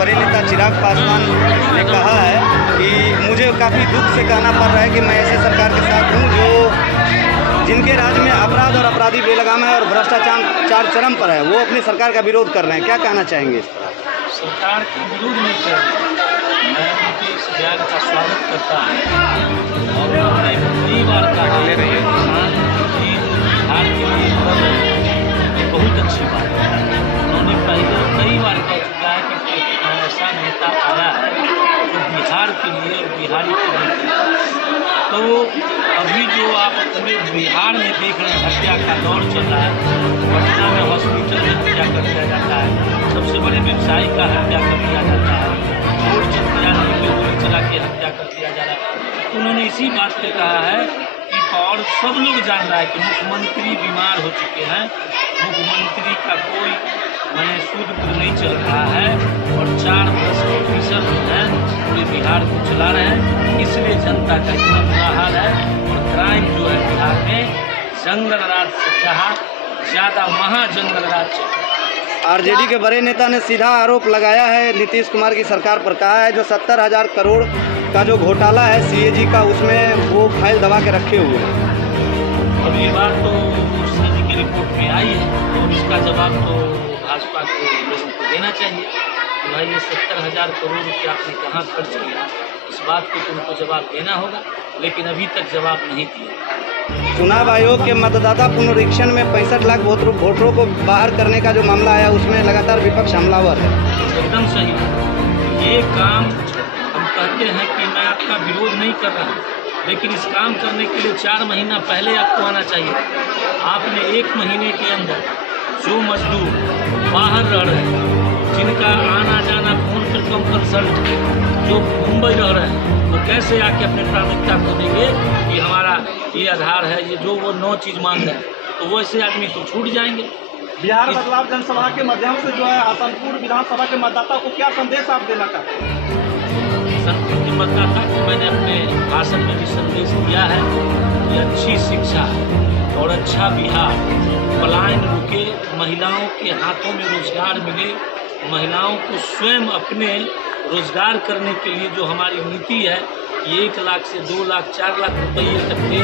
बड़े नेता चिराग पासवान ने कहा है कि मुझे काफ़ी दुख से कहना पड़ रहा है कि मैं ऐसे सरकार के साथ हूँ जो जिनके राज्य में अपराध और अपराधी बेलगाम है और भ्रष्टाचार चरम पर है, वो अपनी सरकार का विरोध कर रहे हैं। क्या कहना चाहेंगे इस पर? सरकार का विरोध नहीं कर रहे, मैं उनके इस बयान का स्वागत करता हूँ और उन्होंने कई बार कहा है किसान जी बिहार के लिए कर रहे हैं, ये बहुत अच्छी बात है। उन्होंने पहले कई बार कह चुका है कि ऐसा नेता आया है जो बिहार के लिए, बिहारी के लिए। तो अभी जो आप पूरे बिहार में देख रहे हैं हत्या का दौर चल रहा है, पटना में हॉस्पिटल में हत्या कर दिया जाता है, सबसे बड़े व्यवसायी का हत्या कर दिया जाता है, रोड चौकिया में गोली चला के हत्या कर दिया जा रहा है। उन्होंने इसी बात पे कहा है कि और सब लोग जान रहा है कि मुख्यमंत्री बीमार हो चुके हैं, मुख्यमंत्री का कोई सूद नहीं चल रहा है और 4 भ्रष्ट ऑफिसर जो हैं पूरे बिहार को चला रहे हैं, इसलिए जनता का इतना बुरा हाल है। और क्राइम जो है बिहार में जंगल राज से ज़्यादा महाजंगल राज चल। आरजेडी के बड़े नेता ने सीधा आरोप लगाया है नीतीश कुमार की सरकार पर, कहा है जो 70,000 करोड़ का जो घोटाला है सीएजी का, उसमें वो फाइल दबा के रखे हुए हैं। अब ये बात तो सीएजी की रिपोर्ट में आई है और इसका जवाब तो भाजपा के लोगों को देना चाहिए कि भाई ये 70,000 करोड़ रुपया आपने कहाँ खर्च किया, इस बात को तो उनको जवाब देना होगा, लेकिन अभी तक जवाब नहीं दिया। चुनाव आयोग के मतदाता पुनरीक्षण में 65 लाख वोटरों को बाहर करने का जो मामला आया, उसमें लगातार विपक्ष हमलावर है। एकदम सही, ये काम हम कहते हैं कि मैं आपका विरोध नहीं कर रहा हूँ, लेकिन इस काम करने के लिए 4 महीना पहले आपको आना चाहिए। आपने 1 महीने के अंदर जो मजदूर बाहर रह रहे हैं, जिनका आना जाना फोन पर कंपल्सरी, जो मुंबई रह रहे हैं, वो कैसे आके अपने प्राथमिकता को देंगे कि हमारा ये आधार है, ये जो वो 9 चीज़ मांग रहे हैं, तो वैसे आदमी तो छूट जाएंगे। बिहार बदलाव जनसभा के माध्यम से जो है हसनपुर विधानसभा के मतदाता को क्या संदेश आप देना चाहते हैं? हसनपुर के मतदाता को मैंने अपने भाषण में भी संदेश दिया है कि अच्छी शिक्षा और अच्छा बिहार, पलायन रुके, महिलाओं के हाथों में रोजगार मिले, महिलाओं को स्वयं अपने रोजगार करने के लिए जो हमारी नीति है कि 1 लाख से 2 लाख 4 लाख रुपये तक दे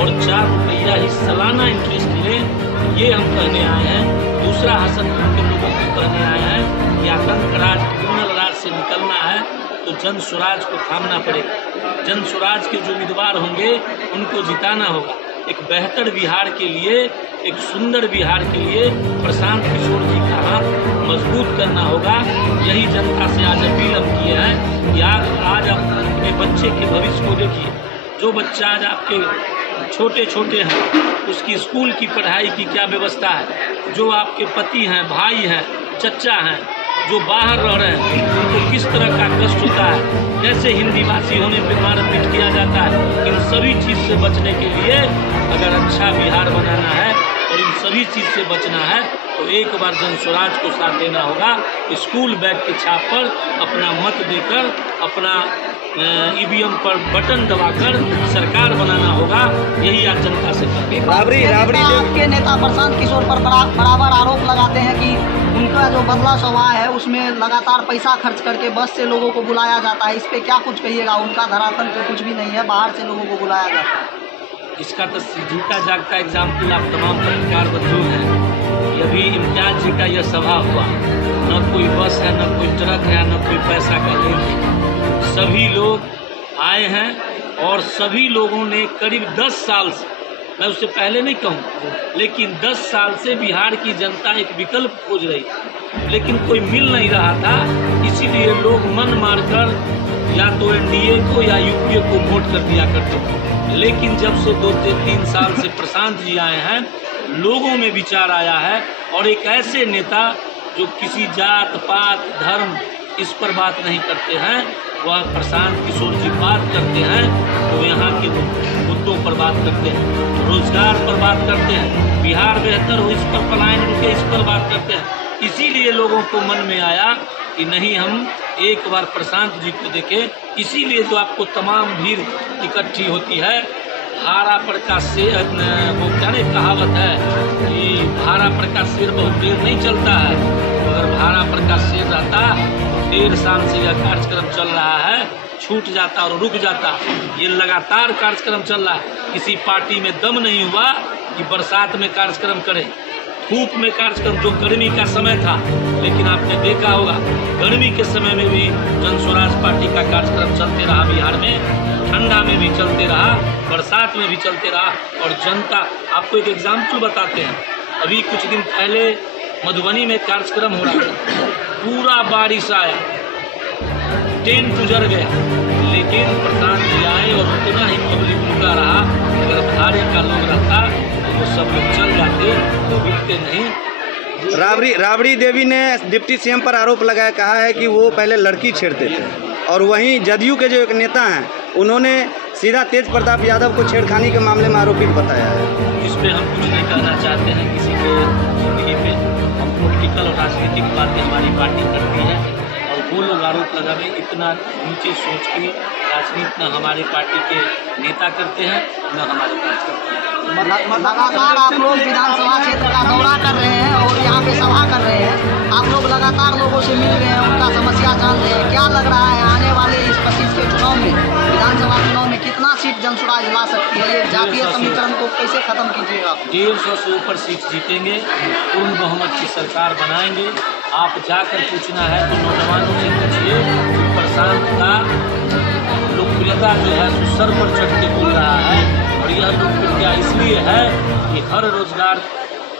और 4 रुपया ही सालाना इंटरेस्ट ले, ये हम कहने आए हैं। दूसरा हसनपुर के लोगों को कहने आए हैं कि आतंक राज, क्रिमिनल राज से निकलना है तो जन स्वराज को थामना पड़ेगा। जन स्वराज के जो उम्मीदवार होंगे उनको जिताना होगा। एक बेहतर बिहार के लिए, एक सुंदर बिहार के लिए प्रशांत किशोर जी का हाथ मजबूत करना होगा। यही जनता से आज अपील हम किए हैं कि आज आप अपने बच्चे के भविष्य को देखिए। जो बच्चा आज आपके छोटे छोटे हैं, उसकी स्कूल की पढ़ाई की क्या व्यवस्था है, जो आपके पति हैं, भाई हैं, चचा हैं, जो बाहर रह रहे हैं, उनको किस तरह का कष्ट होता है, कैसे हिंदी भाषी होने पर मारपीट किया जाता है। इन सभी चीज़ से बचने के लिए अगर अच्छा बिहार बनाना है और इन सभी चीज़ से बचना है तो एक बार जन स्वराज को साथ देना होगा। स्कूल बैग के छाप पर अपना मत देकर, अपना ईवीएम पर बटन दबाकर सरकार बनाना होगा। यही आज जनता से राबड़ी आपके नेता प्रशांत किशोर पर बराबर आरोप लगाते हैं कि उनका जो बदला स्वभाव है उसमें लगातार पैसा खर्च करके बस से लोगों को बुलाया जाता है। इस पे क्या कुछ कहिएगा? उनका धरातल पे कुछ भी नहीं है, बाहर से लोगों को बुलाया जाता है। इसका तो जीता जागता एग्जाम्पल आप तमाम पत्रकार बंधु हैं। अभी इम्तियाज जी का यह सभा हुआ, न कोई बस है, न कोई ट्रक है, न कोई पैसा का लेन। सभी लोग आए हैं और सभी लोगों ने करीब 10 साल से, मैं उससे पहले नहीं कहूँ, लेकिन 10 साल से बिहार की जनता एक विकल्प खोज रही थी, लेकिन कोई मिल नहीं रहा था। इसीलिए लोग मन मारकर या तो एनडीए को या यूपीए को वोट कर दिया करते थे। लेकिन जब से 2-3 साल से प्रशांत जी आए हैं, लोगों में विचार आया है और एक ऐसे नेता जो किसी जात पात धर्म इस पर बात नहीं करते हैं, वह प्रशांत किशोर जी बात करते हैं तो यहाँ के मुद्दों पर बात करते हैं, रोजगार पर बात करते हैं, बिहार बेहतर हो इस पर, पलायन रुके इस पर बात करते हैं। इसीलिए लोगों को मन में आया कि नहीं, हम एक बार प्रशांत जी को देखें। इसीलिए जो आपको तमाम भीड़ इकट्ठी होती है, भारा पर का शेर, वो क्या नहीं कहावत है कि भारा पर का शेर बहुत देर नहीं चलता है, अगर भारा पर का शेर रहता 1.5 साल से यह कार्यक्रम चल रहा है, छूट जाता और रुक जाता। ये लगातार कार्यक्रम चल रहा है। किसी पार्टी में दम नहीं हुआ कि बरसात में कार्यक्रम करे, धूप में कार्यक्रम, जो गर्मी का समय था। लेकिन आपने देखा होगा गर्मी के समय में भी जन स्वराज पार्टी का कार्यक्रम चलते रहा बिहार में, ठंडा में भी चलते रहा, बरसात में भी चलते रहा। और जनता, आपको एक एग्जाम्पल बताते हैं, अभी कुछ दिन पहले मधुबनी में कार्यक्रम हो रहा था, पूरा बारिश आया, टेंट उजड़ गया, लेकिन प्रधान जी आए और उतना ही पब्लिक रुका रहा। अगर भारे का लोग रहता तो वो सब लोग चल जाते, तो रुकते नहीं। राबड़ी देवी ने डिप्टी सीएम पर आरोप लगाया, कहा है कि वो पहले लड़की छेड़ते थे। और वहीं जदयू के जो एक नेता हैं, उन्होंने सीधा तेज प्रताप यादव को छेड़खानी के मामले में आरोपित बताया है। इस पर हम कुछ नहीं कहना चाहते हैं किसी के जिंदगी पे। हम पॉलिटिकल और राजनीतिक बातें हमारी पार्टी करती है, और वो लोग आरोप लगावे, इतना नीचे सोच के राजनीति न हमारे पार्टी के नेता करते हैं न हमारे कार्यकर्ता। लगातार आप लोग विधानसभा क्षेत्र का दौरा कर रहे हैं और यहाँ पे सभा कर रहे हैं, आप लोग लगातार लोगों से मिल रहे हैं, उनका समस्या जान रहे हैं। क्या लग रहा है आने वाले इस 25 के चुनाव में, विधानसभा चुनाव में कितना सीट जनसुराज ला सकती है? ये जातीय समीकरण को कैसे खत्म कीजिएगा? 150 से ऊपर सीट जीतेंगे, पूर्ण बहुमत की सरकार बनाएंगे। आप जाकर पूछना है तो नौजवानों से पूछिए कि प्रशांत का लोकप्रियता जो है वो सर पर चढ़ के बोल रहा है। और यह लोकप्रियता इसलिए है कि हर रोजगार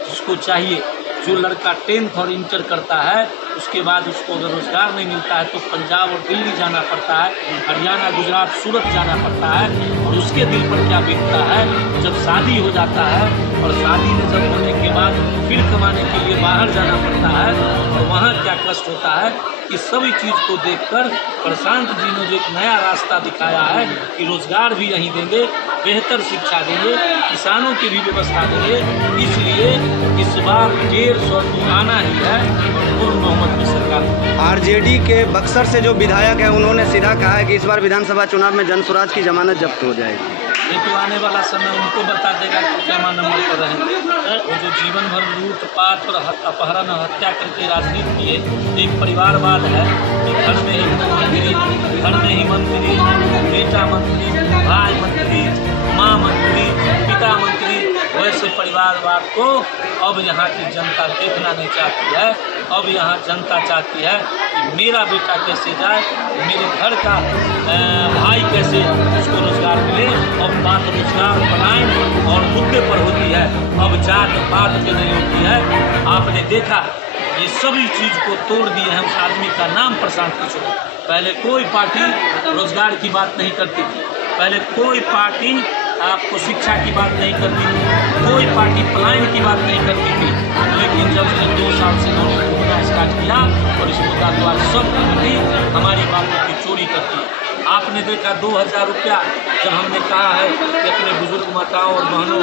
जिसको चाहिए, जो लड़का 10th और इंटर करता है, उसके बाद उसको अगर रोजगार नहीं मिलता है तो पंजाब और दिल्ली जाना पड़ता है, हरियाणा, गुजरात, सूरत जाना पड़ता है। और उसके दिल पर क्या बीतता है जब शादी हो जाता है, और शादी में जब होने के बाद फिर कमाने के लिए बाहर जाना पड़ता है, और वहाँ क्या कष्ट होता है। इस सभी चीज़ को देखकर प्रशांत जी ने जो एक नया रास्ता दिखाया है कि रोजगार भी यहीं देंगे, बेहतर शिक्षा देंगे, किसानों की भी व्यवस्था देंगे। इसलिए इस बार 150 तो आना ही है, पूर्ण बहुमत की सरकार। आरजेडी के बक्सर से जो विधायक है, उन्होंने सीधा कहा है कि इस बार विधानसभा चुनाव में जनसुराज की जमानत जब्त हो जाएगी। ये तो आने वाला समय उनको बता देगा कि क्या नंबर पर रहेंगे। वो जो जीवन भर लूटपाट और अपहरण और हत्या करके राजनीति किए, एक परिवारवाद है कि घर में ही मंत्री, बेटा मंत्री, भाई मंत्री, माँ मंत्री, पिता मंत्री, वैसे परिवारवाद को अब यहाँ की जनता देखना नहीं चाहती है। अब यहाँ जनता चाहती है कि मेरा बेटा कैसे जाए, मेरे घर का भाई कैसे उसको रोजगार मिले। अब बात रोजगार पलायन और मुद्दे पर होती है, अब जात पात पे नहीं होती है। आपने देखा ये सभी चीज़ को तोड़ दिए हैं उस आदमी का नाम प्रशांत किशोर। पहले कोई पार्टी रोजगार की बात नहीं करती थी, पहले कोई पार्टी आपको शिक्षा की बात नहीं करती थी, कोई पार्टी पलायन की बात नहीं करती थी। लेकिन जब से 2 साल से उन्होंने घूमना स्टार्ट किया और इस मुद्दा द्वारा सब कमेटी हमारी बातों की चोरी करती है। आपने देखा 2000 रुपया जब हमने कहा है कि अपने बुजुर्ग माताओं और बहनों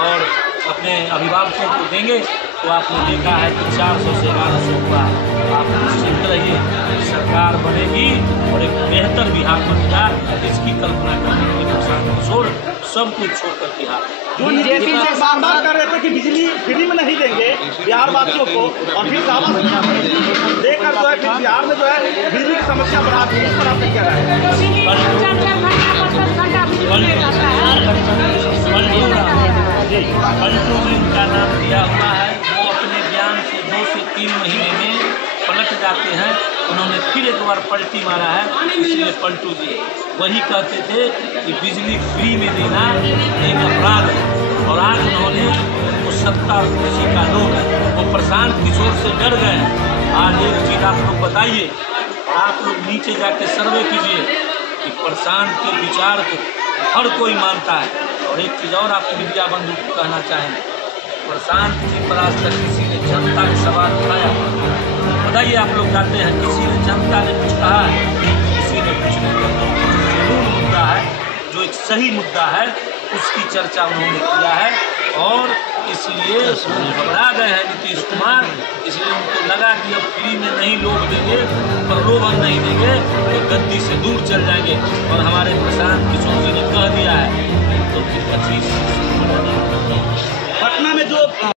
और अपने अभिभावकों को देंगे, तो आपने देखा है कि 400 से 1100 हुआ है। आप निश्चिंत रहिए, सरकार बनेगी और एक बेहतर बिहार बनेगा। इसकी कल्पना करने के लिए प्रशांत किशोर सब कुछ छोड़कर बिहार जो बीजेपी से बार कर रहे थे कि बिजली फ्री में नहीं देंगे बिहार वासियों को, और फिर दावा देकर जो है फिर बिहार में जो है बिजली की समस्या बढ़ा दी। इस पर आपका क्या राय है? पलटू में उनका नाम दिया हुआ है, वो अपने ज्ञान से 2 से 3 महीने में पलट जाते हैं। उन्होंने फिर एक बार पलटी मारा है, इसलिए पलटू जी वही कहते थे कि बिजली फ्री में देना एक अपराध है। और आज उन्होंने वो सत्ता और खुशी का लोग है, वो प्रशांत किशोर से डर गए हैं। आज एक चीज़ आप लोग बताइए, और आप लोग नीचे जाके सर्वे कीजिए कि प्रशांत के विचार को हर कोई मानता है। और एक चीज़ और आपको मीडिया बंधु को कहना चाहेंगे, प्रशांत जी पर आज तक किसी ने जनता का सवाल उठाया बताइए? आप लोग जानते हैं किसी ने जनता ने कुछ कहा है? किसी ने कुछ नहीं कहा। कानून मुद्दा है, जो एक सही मुद्दा है, उसकी चर्चा उन्होंने किया है। और इसलिए घबरा गए हैं नीतीश कुमार, इसलिए उनको लगा कि अब फ्री में नहीं लोग देंगे, प्रलोभन नहीं देंगे तो गद्दी से दूर चल जाएंगे। और हमारे प्रशांत किशोर जी ने कह दिया है तो फिर 25